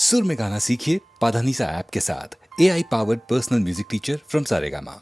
सुर में गाना सीखिए पाधानीसा ऐप के साथ। AI powered personal music teacher from Saregama.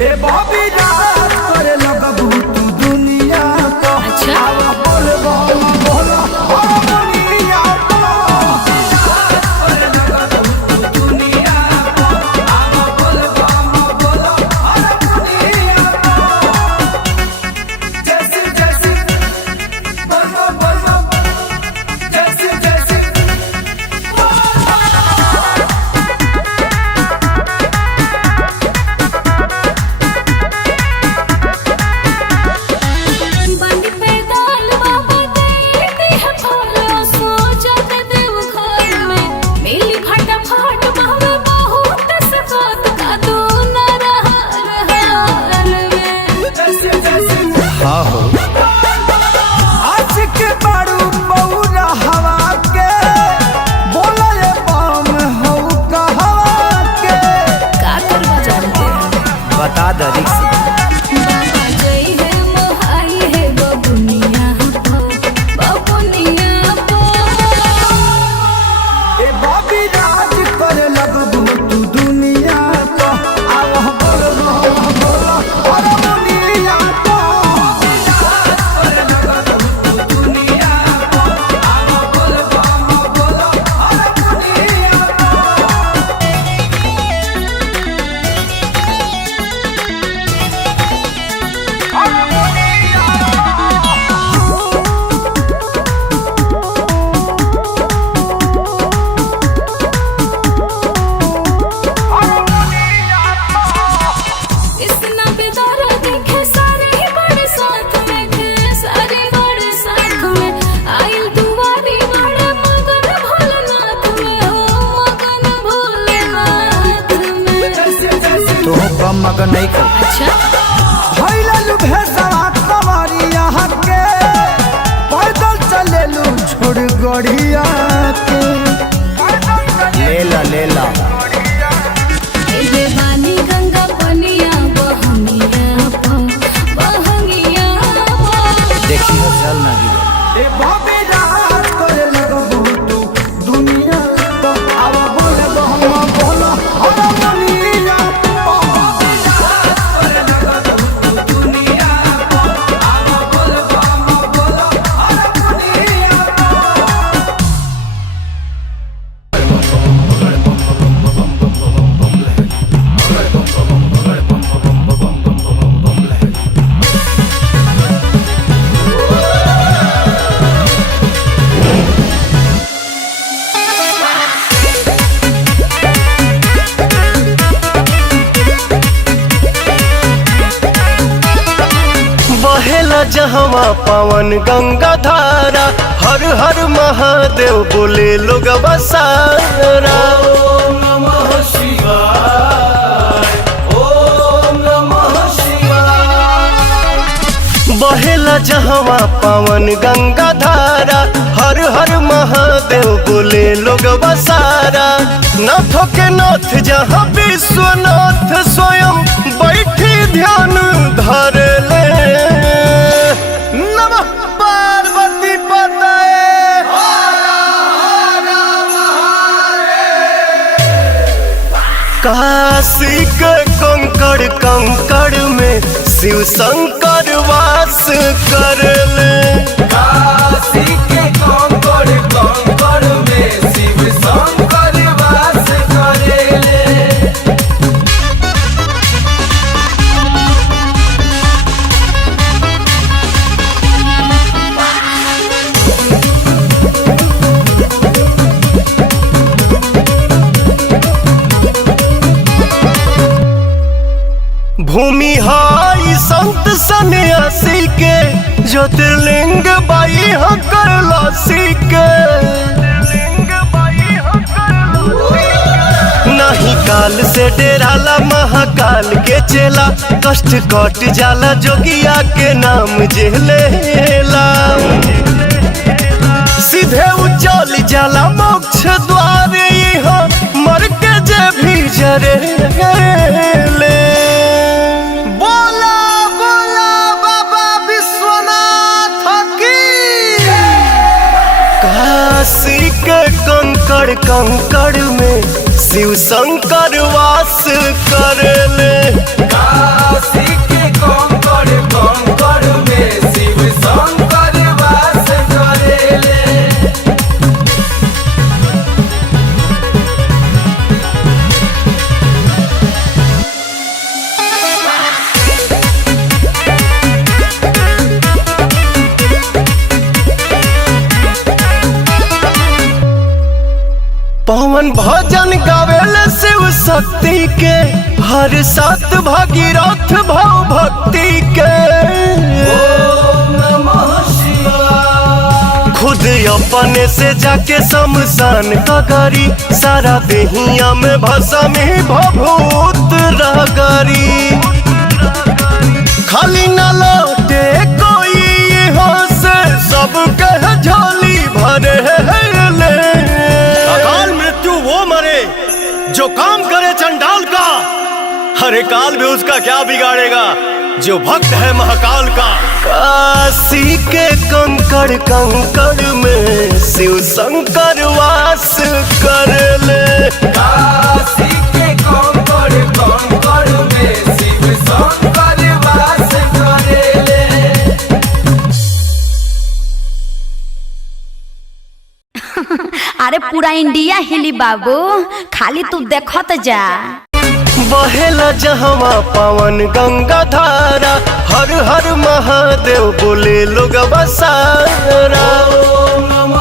ए भाभी रात करे लगबू तू दुनिया को। अच्छा बोल बोल बोल दुनिया को। रात करे लगबू तू दुनिया को। बोल बोल बोल दुनिया को। जैसे जैसे बोल बोल जैसे जैसे बता दरिक से मगन नहीं कर। अच्छा भइललु भेसवा कमरिया के पैदल चलेलु छोड़ गड़िया के। लेला ए बानी गंगा पनिया बहंगिया बहंगिया देखी हो चल ना गिरे। ए भाभी रात करे लगबू तू दुनिया को। अब बोल हम बोल दुनिया जहवा पावन गंगा धारा हर हर महादेव बोले लोग बसारा। ओम नमः शिवाय ओम नमः शिवाय। बहेला जहवा पावन गंगा धारा हर हर महादेव बोले लोग बसारा। नाथों के नाथ जहाँ विश्वनाथ स्वयं बैठी ध्यान धर ले। काशी के कंकड़ कंकड़ में शिव शंकर वास कर ले। काशी के कंकड़ कंकड़ में शिव शंकर वास करे ले। ज्योतिर्लिंग बाई हकर लसी के नहीं काल से डेराला महाकाल के चेला कष्ट कट जाला जोगिया के नाम जेलेला सीधे उचल जाला मोक्ष द्वार यहाँ मर के जे भी जरे ले बोला बोला बाबा विश्वनाथ की काशी के कंकड़ कंकड़ में शिव शंकर वास करेले काशी के कंकड़ कंकड़ में शिव शंकर वास करेले। पवन भजन गावेले शिव शक्ति के हर सात भागीरथ भाव भक्ति के ओम नमः शिवाय। खुद अपने से जाके शमशान का करी सारा देहिया में भसम ही भभूत रगरी खाली न लौटे कोई यहाँ से सब कह झोली भरे ले अकाल मृत्यु वो मरे जो काम करे चंडाल का हरे काल भी उसका क्या बिगाड़ेगा जो भक्त है महाकाल का काशी के कंकड़ कंकड़ में शिव शंकर वास कर ले काशी के कंकड़ कंकड़ में शिव शंकर वास करेले। अरे पूरा इंडिया हिली बाबू, खाली तू देखत जा। बहेला जहवा पावन गंगा धारा हर हर महादेव बोले लोग बसारा। ओम नमः